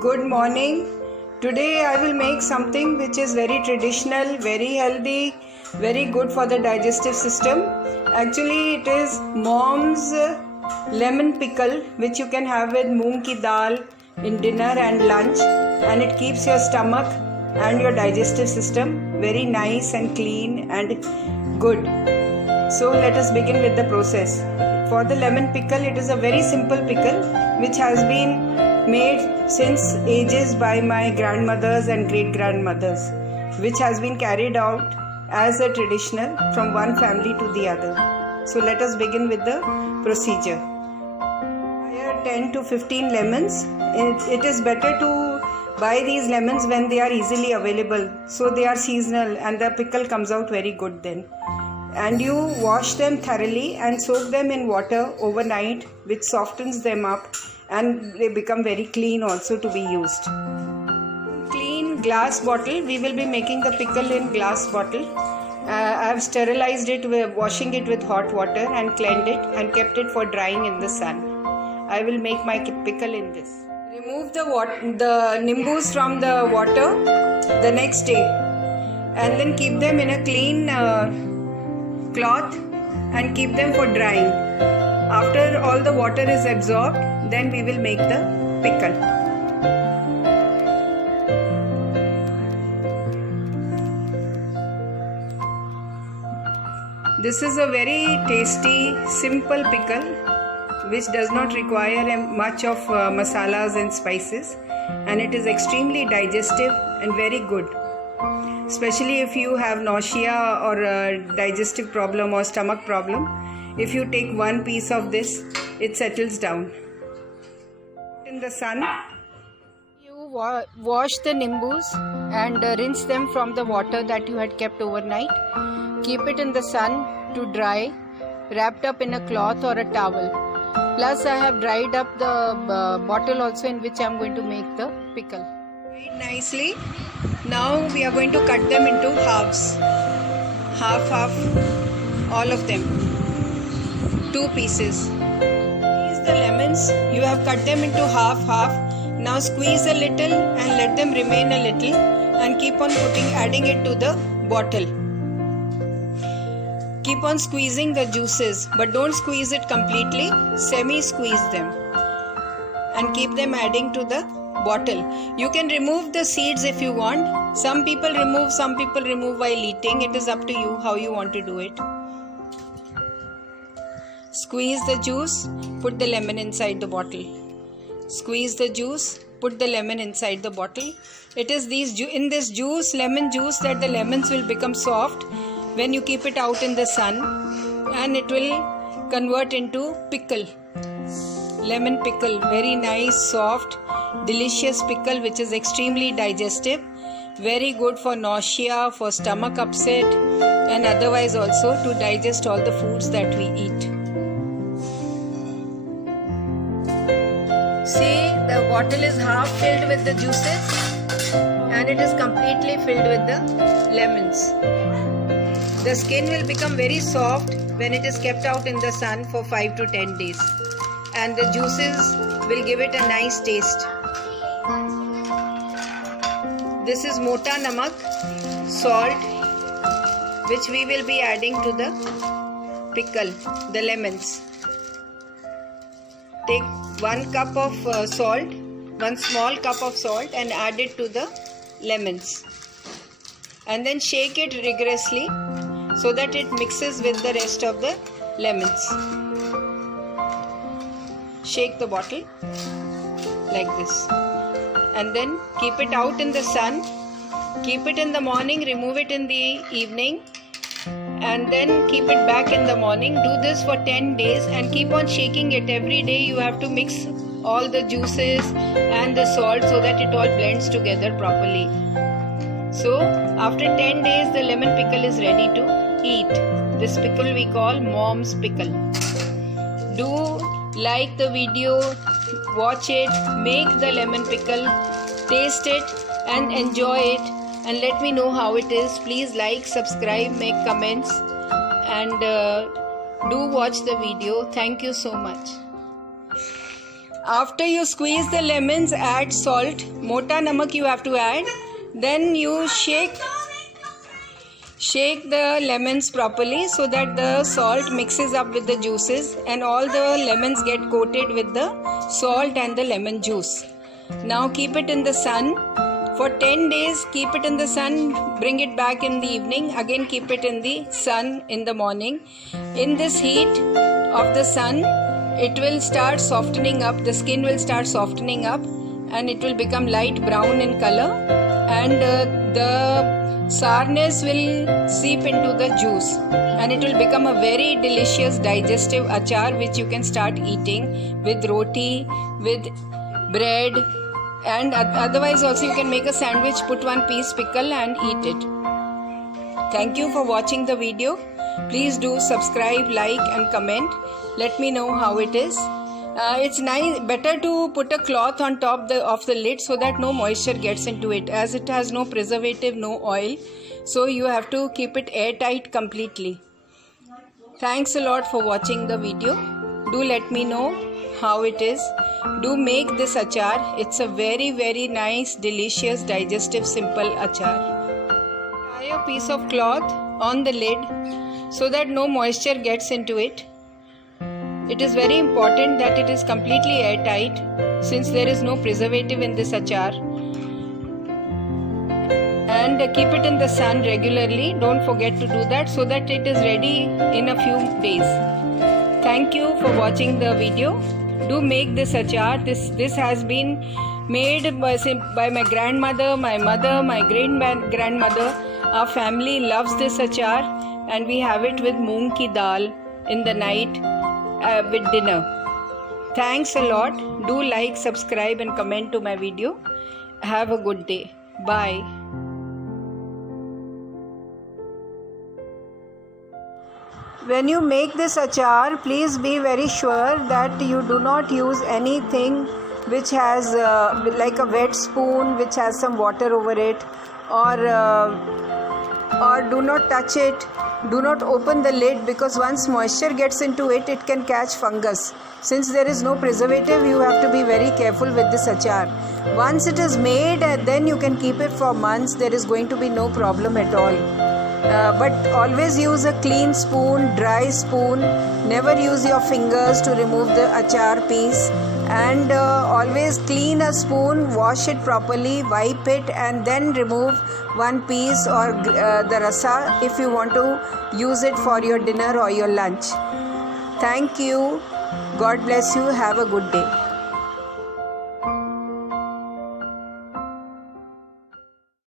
Good morning. Today I will make something which is very traditional, very healthy, very good for the digestive system. Actually it is mom's lemon pickle which you can have with moong ki dal in dinner and lunch, and it keeps your stomach and your digestive system very nice and clean and good. So let us begin with the process. For the lemon pickle, it is a very simple pickle which has been made since ages by my grandmothers and great grandmothers, which has been carried out as a traditional from one family to the other. So let us begin with the procedure. Buy 10 to 15 lemons. It is better to buy these lemons when they are easily available, so they are seasonal and the pickle comes out very good then. And you wash them thoroughly and soak them in water overnight, which softens them up and they become very clean also to be used. Clean glass bottle. We will be making the pickle in glass bottle. I have sterilized it, washing it with hot water and cleaned it and kept it for drying in the sun. I will make my pickle in this. Remove the nimbus from the water the next day and then keep them in a clean cloth and keep them for drying. After all the water is absorbed, then we will make the pickle. This is a very tasty, simple pickle which does not require much of masalas and spices, and it is extremely digestive and very good. Especially if you have nausea or a digestive problem or stomach problem, if you take one piece of this, it settles down. In the sun, you wash the nimbus and rinse them from the water that you had kept overnight. Keep it in the sun to dry, wrapped up in a cloth or a towel. Plus I have dried up the bottle also in which I am going to make the pickle. Dried nicely. Now we are going to cut them into halves. Half, all of them. 2 pieces. These the lemons. You have cut them into half. Now squeeze a little and let them remain a little and keep on adding it to the bottle. Keep on squeezing the juices, but don't squeeze it completely. Semi-squeeze them and keep them adding to the bottle. You can remove the seeds if you want. Some people remove while eating. It is up to you how you want to do it. Squeeze the juice, put the lemon inside the bottle. Squeeze the juice, put the lemon inside the bottle. It is in this juice, lemon juice, that the lemons will become soft when you keep it out in the sun, and it will convert into pickle. Lemon pickle, very nice, soft, delicious pickle which is extremely digestive, very good for nausea, for stomach upset, and otherwise also to digest all the foods that we eat. See, the bottle is half filled with the juices and it is completely filled with the lemons. The skin will become very soft when it is kept out in the sun for 5 to 10 days. And the juices will give it a nice taste. This is mota namak, salt, which we will be adding to the pickle, the lemons. Take 1 cup of salt, 1 small cup of salt, and add it to the lemons. And then shake it rigorously so that it mixes with the rest of the lemons. Shake the bottle like this and then keep it out in the sun. Keep it in the morning, remove it in the evening, and then keep it back in the morning. Do this for 10 days and keep on shaking it every day. You have to mix all the juices and the salt so that it all blends together properly. So after 10 days the lemon pickle is ready to eat. This pickle we call mom's pickle. Do like the video, watch it, make the lemon pickle, taste it and enjoy it, and let me know how it is. Please like, subscribe, make comments, and do watch the video. Thank you so much. After you squeeze the lemons, add salt. Mota namak you have to add. Then you shake the lemons properly so that the salt mixes up with the juices and all the lemons get coated with the salt and the lemon juice. Now keep it in the sun for 10 days. Keep it in the sun, bring it back in the evening, again keep it in the sun in the morning. In this heat of the sun, it will start softening up, the skin will start softening up and it will become light brown in color, and the sourness will seep into the juice and it will become a very delicious digestive achar which you can start eating with roti, with bread, and otherwise also you can make a sandwich, put one piece pickle and eat it. Thank you for watching the video. Please do subscribe, like and comment. Let me know how it is. It's nice, better to put a cloth on top of the lid so that no moisture gets into it, as it has no preservative, no oil. So you have to keep it airtight completely. Thanks a lot for watching the video. Do let me know how it is. Do make this achar. It's a very, very nice, delicious, digestive, simple achar. Tie a piece of cloth on the lid so that no moisture gets into it. It is very important that it is completely airtight since there is no preservative in this achar. And keep it in the sun regularly. Don't forget to do that so that it is ready in a few days. Thank you for watching the video. Do make this achar. This has been made by my grandmother, my mother, my great-grandmother. Our family loves this achar and we have it with moong ki dal in the night with dinner. Thanks a lot. Do like, subscribe and comment to my video. Have a good day. Bye. When you make this achar, please be very sure that you do not use anything which has like a wet spoon which has some water over it, or do not touch it. Do not open the lid, because once moisture gets into it, it can catch fungus. Since there is no preservative, you have to be very careful with this achar. Once it is made, then you can keep it for months. There is going to be no problem at all. But always use a clean spoon, dry spoon. Never use your fingers to remove the achar piece. And always clean a spoon, wash it properly, wipe it and then remove one piece or the rasa if you want to use it for your dinner or your lunch. Thank you. God bless you. Have a good day.